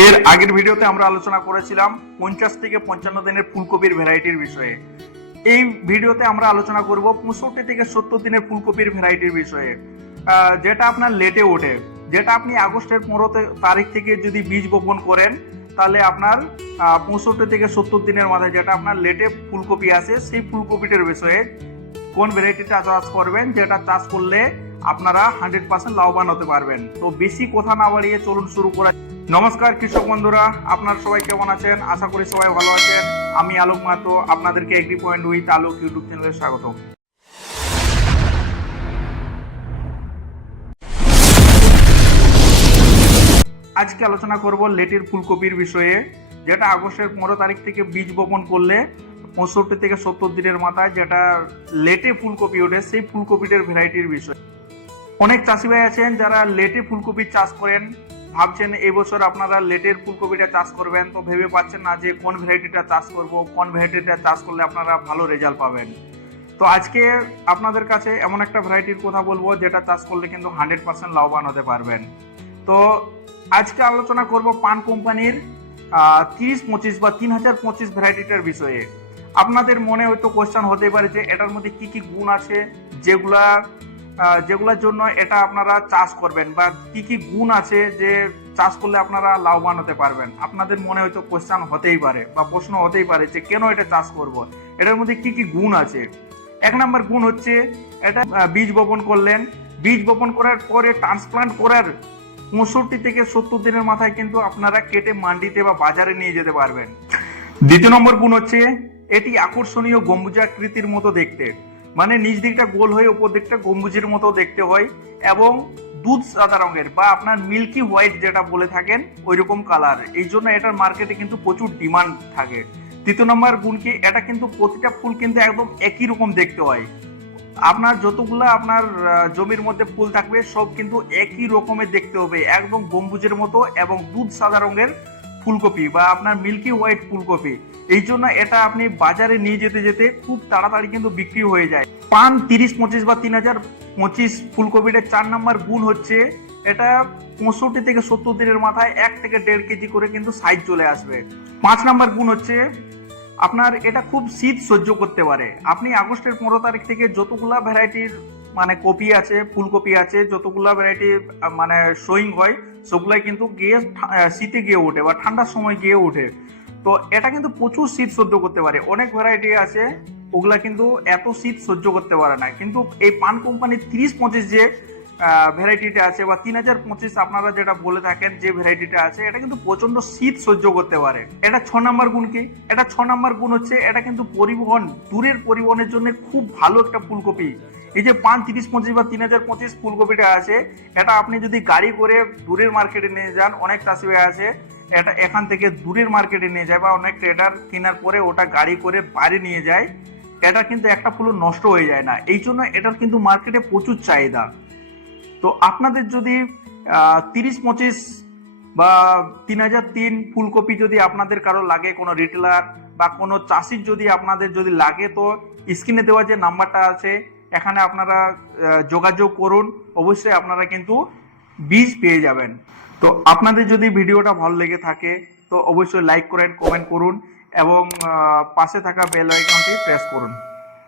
এর আগের ভিডিওতে আমরা আলোচনা করেছিলাম 50 থেকে 55 দিনের ফুলকপির ভ্যারাইটির বিষয়ে। এই ভিডিওতে আমরা আলোচনা করব 65 থেকে 70 দিনের ফুলকপির ভ্যারাইটির বিষয়ে, যেটা আপনার লেটে ওঠে। যেটা আপনি আগস্টের 15 তারিখ থেকে যদি বীজ বপন করেন, তাহলে আপনার 65 থেকে 70 দিনের মাথায় যেটা আপনার লেটে ফুলকপি আছে, সেই ফুলকপিটার বিষয়ে কোন ভ্যারাইটিটা চাষ করবেন, যেটা চাষ করলে আপনারা 100% লাভবান হতে পারবেন। তো বেশি কথা না বাড়িয়ে চলুন শুরু করা। নমস্কার কৃষক বন্ধুরা, আপনারা সবাই কেমন আছেন? আশা করি সবাই ভালো আছেন। আমি আলোক মাহাতো, আপনাদেরকে agri point with Alok YouTube চ্যানেলে স্বাগত। আজকে আলোচনা করব লেটের ফুলকপির বিষয়ে, যেটা আগস্টের 15 তারিখ থেকে বীজ বপন করলে 65 থেকে 70 দিনের মাথায় যেটা লেটে ফুলকপি ওঠে, সেই ফুলকপিটার ভ্যারাইটির বিষয়। অনেক চাষি ভাই আছেন যারা লেটে ফুলকপি চাষ করেন, ভাবছেন এই বছর আপনারা লেটের ফুলকপিটা চাষ করবেন, তো ভেবে পাচ্ছেন না যে কোন ভ্যারাইটিটা চাষ করব, কোন ভ্যারাইটিটা চাষ করলে আপনারা ভালো রেজাল্ট পাবেন। তো আজকে আপনাদের কাছে এমন একটা ভ্যারাইটির কথা বলবো, যেটা চাষ করলে কিন্তু 100% লাভবান হতে পারবেন। তো আজকে আলোচনা করব পান কোম্পানির 3025 বা 3025 ভ্যারাইটিটার বিষয়ে। আপনাদের মনে হয়তো কোয়েশ্চেন হতে পারে যে এটার মধ্যে কি কি গুণ আছে যেগুলোর জন্য এটা আপনারা চাষ করবেন, বা কি কি গুণ আছে যে চাষ করলে আপনারা লাভবান হতে পারবেন। আপনাদের মনে হয়তো কোয়েশ্চেন হতেই পারে বা প্রশ্ন হতেই পারে যে কেন এটা চাষ করব, এটার মধ্যে কি কি গুণ আছে। 1 নম্বর গুণ হচ্ছে, এটা বীজ বপন করলেন, বীজ বপন করার পরে ট্রান্সপ্লান্ট করার 65 থেকে 70 দিনের মাথায় কিন্তু আপনারা কেটে মান্ডিতে বা বাজারে নিয়ে যেতে পারবেন। দ্বিতীয় নম্বর গুণ হচ্ছে, এটি আকর্ষণীয় গম্বুজাকৃতির মতো দেখতে, মানে নিচ দিকটা গোল হয়ে উপর দিকটা গম্বুজের মতো দেখতে হয়, এবং দুধ সাদা রঙের বা আপনার মিল্কি হোয়াইট যেটা বলে থাকেন ওই রকম কালার। এই জন্য এটার মার্কেটে কিন্তু প্রচুর ডিমান্ড থাকে। তৃতীয় নম্বর গুণ কি, এটা কিন্তু প্রতিটা ফুল কিন্তু একদম একই রকম দেখতে হয়। আপনার যতগুলো আপনার জমির মধ্যে ফুল থাকবে সব কিন্তু একই রকমের দেখতে হবে, একদম গম্বুজের মতো, এবং দুধ সাদা রঙের ফুলকপি বা আপনার মিল্কি হোয়াইট ফুলকপি। এই জন্য এটা আপনি বাজারে নিয়ে যেতে যেতে খুব তাড়াতাড়ি কিন্তু বিক্রি হয়ে যায়। পান 3025 বা 3025 ফুলকপিটার 4 নম্বর গুণ হচ্ছে, এটা 65 থেকে 70 দিনের মাথায় 1 থেকে 1.5 কেজি করে কিন্তু সাইজ চলে আসবে। 5 নম্বর গুণ হচ্ছে, আপনার এটা খুব শীত সহ্য করতে পারে। আপনি আগস্টের 15 তারিখ থেকে যতগুলা ভ্যারাইটির মানে কপি আছে, ফুলকপি আছে, যতগুলা ভ্যারাইটি মানে শোয়িং হয়, সবগুলাই কিন্তু গিয়ে শীতে গিয়ে ওঠে বা ঠান্ডার সময় গিয়ে ওঠে। তো এটা কিন্তু প্রচুর শীত সহ্য করতে পারে। অনেক ভ্যারাইটি আছে ওগুলা কিন্তু এত শীত সহ্য করতে পারে না, কিন্তু এই পান কোম্পানির 3025 যে ভ্যারাইটিটা আছে বা 3025 আপনারা যেটা বলে থাকেন যে ভ্যারাইটিটা আছে, এটা কিন্তু প্রচন্ড শীত সহ্য করতে পারে। এটা 6 নম্বর গুণ কি, এটা 6 নম্বর গুণ হচ্ছে, এটা কিন্তু পরিবহন, দূরের পরিবহনের জন্য খুব ভালো একটা ফুলকপি। এই যে পান 3025 বা 3025 ফুলকপিটা আছে, এটা আপনি যদি গাড়ি করে দূরের মার্কেটে নিয়ে যান, অনেক চাষি ভাই আছে এটা এখান থেকে দূরের মার্কেটে নিয়ে যায়, বা অনেক ট্রেডার কেনার পরে ওটা গাড়ি করে বাইরে নিয়ে যায়, এটা কিন্তু একটা ফুল নষ্ট হয়ে যায় না। এই জন্য এটার কিন্তু মার্কেটে প্রচুর চাহিদা। তো আপনাদের যদি 3025 বা 3003 ফুলকপি যদি আপনাদের কারো লাগে, কোনো রিটেলার বা কোনো চাষির যদি আপনাদের যদি লাগে, তো স্ক্রিনে দেওয়া যে নাম্বারটা আছে এখানে আপনারা যোগাযোগ করুন। অবশ্যই আপনারা কিন্তু বীজ পেয়ে যাবেন। তো আপনাদের যদি ভিডিওটা ভালো লেগে থাকে, তো অবশ্যই লাইক করেন, কমেন্ট করুন, এবং পাশে থাকা বেল আইকনটি প্রেস করুন।